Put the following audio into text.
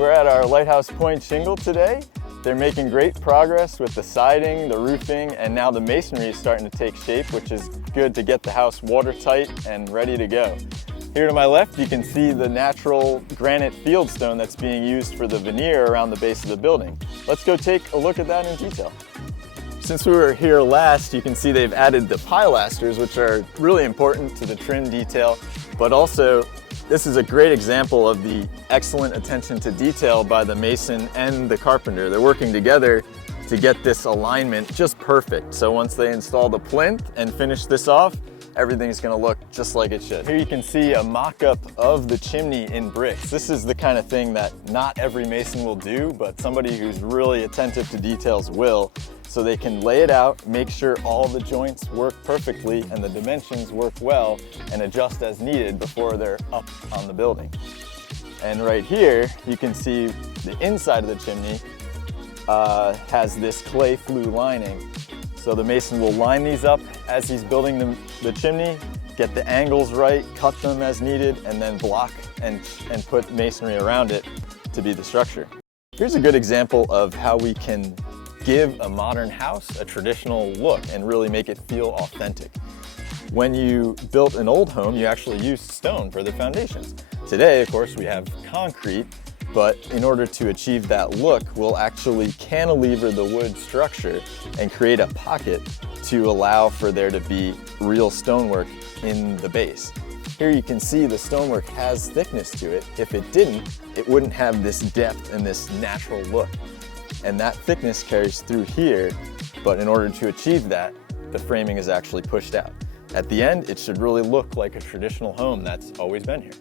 We're at our Lighthouse Point Shingle today. They're making great progress with the siding, the roofing, and now the masonry is starting to take shape, which is good to get the house watertight and ready to go. Here to my left, you can see the natural granite fieldstone that's being used for the veneer around the base of the building. Let's go take a look at that in detail. Since we were here last, you can see they've added the pilasters, which are really important to the trim detail, but also this is a great example of the excellent attention to detail by the mason and the carpenter. They're working together to get this alignment just perfect. So once they install the plinth and finish this off, everything's gonna look just like it should. Here you can see a mock-up of the chimney in bricks. This is the kind of thing that not every mason will do, but somebody who's really attentive to details will. So they can lay it out, make sure all the joints work perfectly and the dimensions work well, and adjust as needed before they're up on the building. And right here, you can see the inside of the chimney has this clay flue lining. So the mason will line these up as he's building the chimney, get the angles right, cut them as needed, and then block and put masonry around it to be the structure. Here's a good example of how we can give a modern house a traditional look and really make it feel authentic. When you built an old home, you actually used stone for the foundations. Today, of course, we have concrete, but in order to achieve that look, we'll actually cantilever the wood structure and create a pocket to allow for there to be real stonework in the base. Here you can see the stonework has thickness to it. If it didn't, it wouldn't have this depth and this natural look. And that thickness carries through here, but in order to achieve that, the framing is actually pushed out. At the end, it should really look like a traditional home that's always been here.